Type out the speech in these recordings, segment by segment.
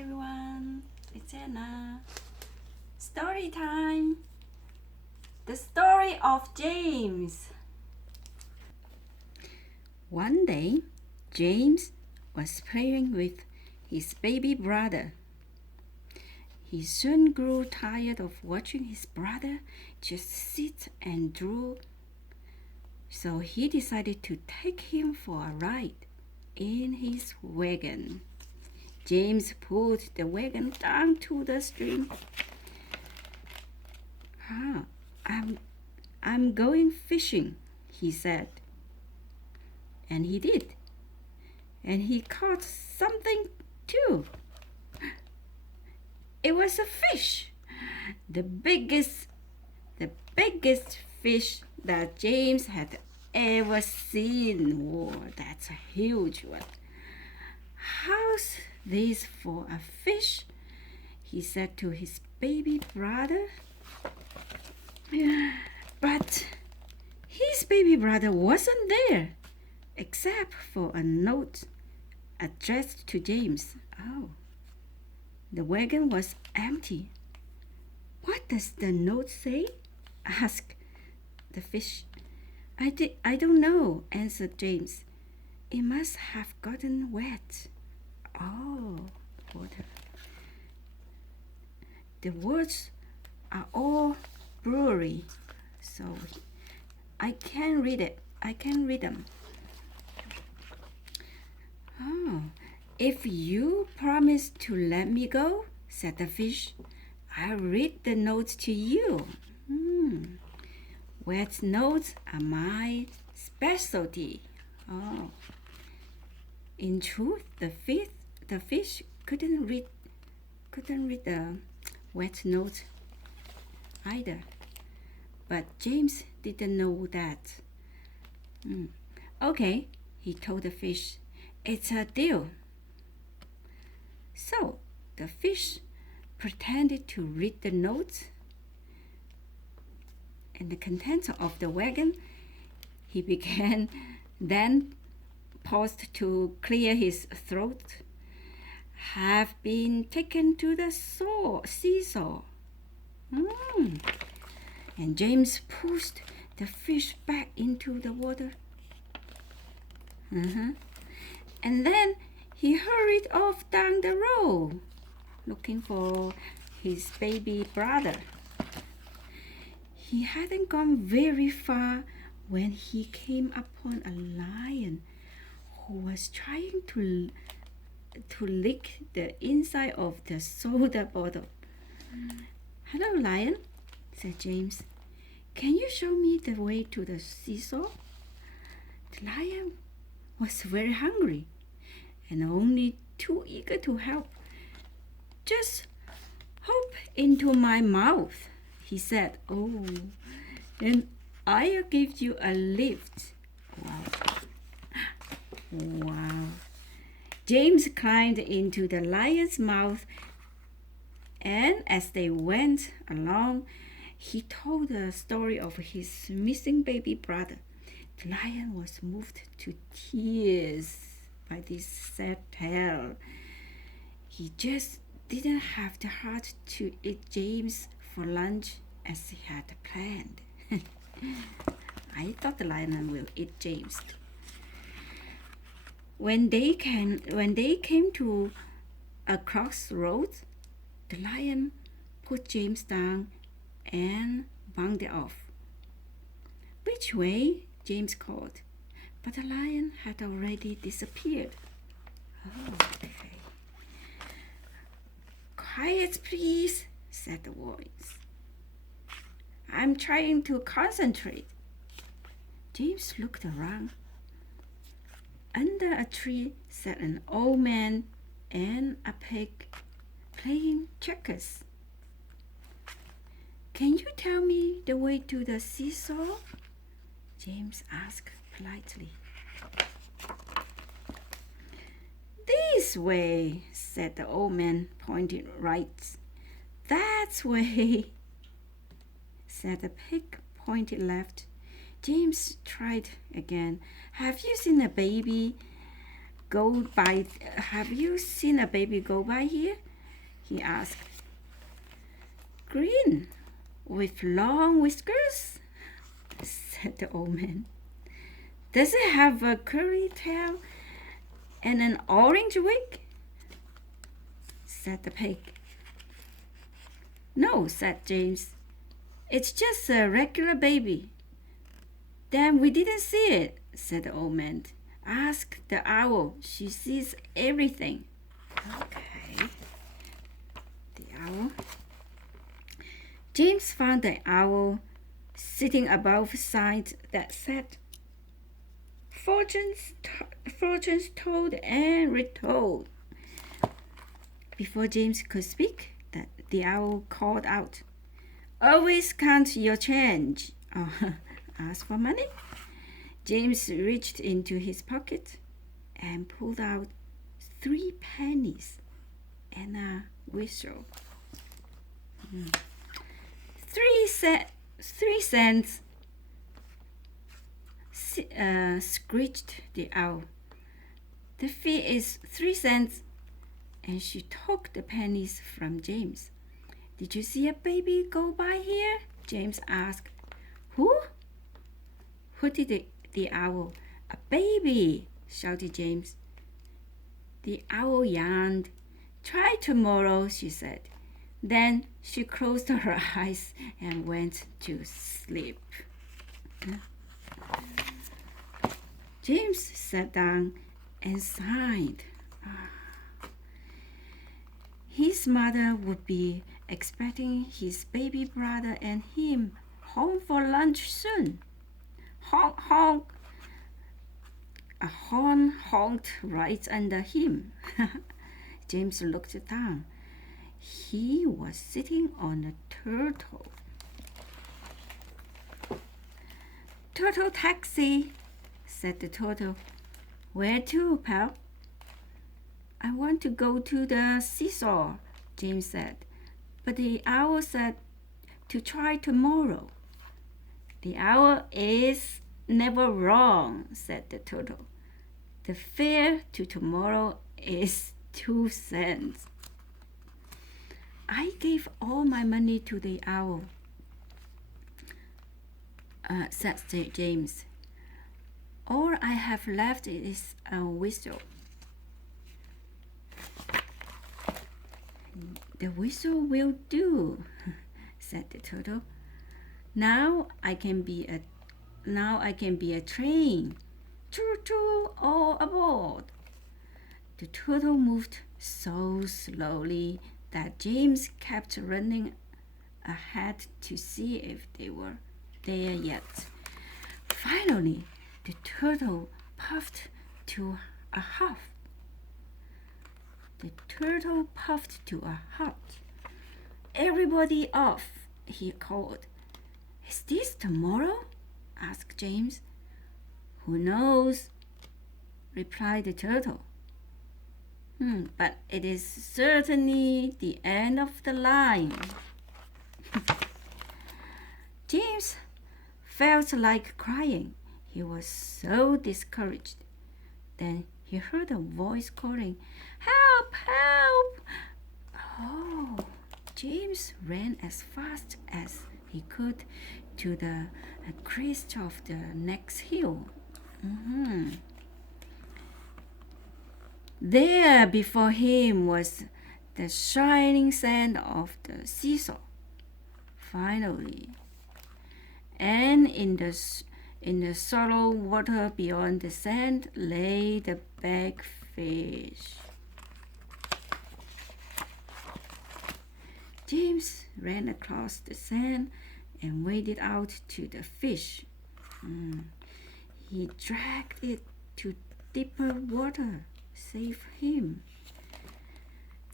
everyone, it's Anna. Story time. The story of James. One day, James was playing with his baby brother. He soon grew tired of watching his brother just sit and draw, so he decided to take him for a ride in his wagon. James pulled the wagon down to the stream. I'm going fishing, he said. And he did. And he caught something too. It was a fish. The biggest fish that James had ever seen. Whoa, that's a huge one. How's this for a fish? He said to his baby brother. But his baby brother wasn't there, except for a note addressed to James. Oh, the wagon was empty. What does the note say? Asked the fish. I don't know, answered James. It must have gotten wet. Oh, water. The words are all blurry, so I can't read it. I can't read them. Oh, if you promise to let me go, said the fish, I'll read the notes to you. Wet notes are my specialty. Oh. In truth, the fish couldn't read the wet note either. But James didn't know that. Okay, he told the fish. It's a deal. So the fish pretended to read the notes and the contents of the wagon. He began, then paused to clear his throat. Have been taken to the seesaw. And James pushed the fish back into the water. And then he hurried off down the road, looking for his baby brother. He hadn't gone very far when he came upon a lion who was trying to lick the inside of the soda bottle. Hello, lion, said James. Can you show me the way to the seesaw? The lion was very hungry and only too eager to help. Just hop into my mouth, he said. Oh, and I'll give you a lift. Wow. James climbed into the lion's mouth, and as they went along, he told the story of his missing baby brother. The lion was moved to tears by this sad tale. He just didn't have the heart to eat James for lunch as he had planned. I thought the lion will eat James. When they came to a crossroads, the lion put James down and bounded off. Which way? James called, but the lion had already disappeared. Oh, okay. Quiet, please, said the voice. I'm trying to concentrate. James looked around. Under a tree sat an old man and a pig playing checkers. Can you tell me the way to the seesaw? James asked politely. This way, said the old man, pointing right. That way, said the pig, pointing left. James tried again. Have you seen a baby go by here? he asked. Green, with long whiskers, said the old man. Does it have a curly tail and an orange wig? Said the pig. No, said James. It's just a regular baby. Then we didn't see it, said the old man. Ask the owl. She sees everything. Okay. The owl. James found the owl sitting above a sign that said, Fortunes told and retold. Before James could speak, the owl called out, Always count your change. Oh, ask for money? James reached into his pocket and pulled out 3 pennies and a whistle. 3 cents, screeched the owl. The fee is 3 cents. And she took the pennies from James. Did you see a baby go by here? James asked. Who? Hooted the owl. A baby, shouted James. The owl yawned. Try tomorrow, she said. Then she closed her eyes and went to sleep. James sat down and sighed. His mother would be expecting his baby brother and him home for lunch soon. Honk, honk. A horn honked right under him. James looked down. He was sitting on a turtle. Turtle taxi, said the turtle. Where to, pal? I want to go to the seesaw, James said. But the owl said to try tomorrow. The owl is never wrong, said the turtle. The fare to tomorrow is 2 cents. I gave all my money to the owl, said James. All I have left is a whistle. The whistle will do, said the turtle. Now I can be a train. Choo-choo, all aboard. The turtle moved so slowly that James kept running ahead to see if they were there yet. Finally, the turtle puffed to a huff. The turtle puffed to a halt. Everybody off, he called. Is this tomorrow? Asked James. Who knows? Replied the turtle. But it is certainly the end of the line. James felt like crying. He was so discouraged. Then he heard a voice calling, Help! Help! Oh, James ran as fast as he could to the crest of the next hill. There before him was the shining sand of the seesaw. Finally, and in the shallow water beyond the sand lay the big fish. James ran across the sand and waded out to the fish. He dragged it to deeper water. Save him.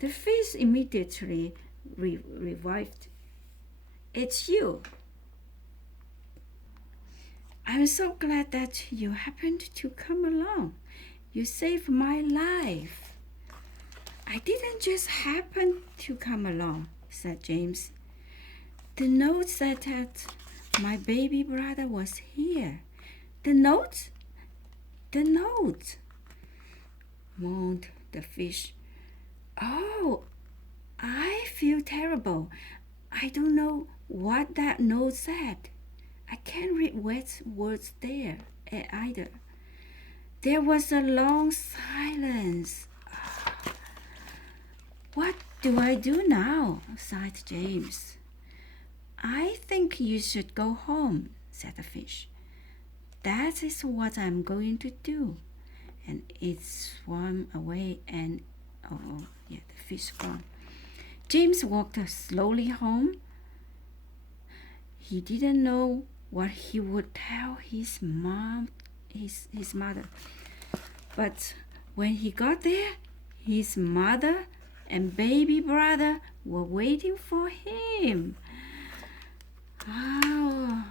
The fish immediately revived. It's you. I'm so glad that you happened to come along. You saved my life. I didn't just happen to come along, said James. The note said that my baby brother was here. The note? The note, moaned the fish. Oh, I terrible. I don't know what that note said. I can't read what words there either. There was a long silence. What do I do now? Sighed James. I think you should go home, said the fish. That is what I'm going to do. And it swam away and the fish gone. James walked slowly home. He didn't know what he would tell his mother. But when he got there, his mother and baby brother were waiting for him. Oh.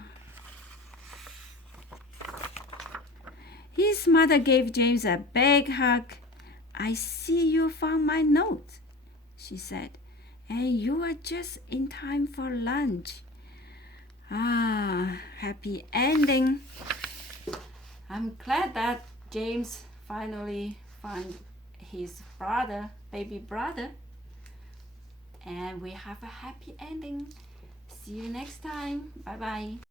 His mother gave James a big hug. I see you found my note, she said, and you are just in time for lunch. Ah, happy ending. I'm glad that James finally found his brother, baby brother, and we have a happy ending. See you next time. Bye bye.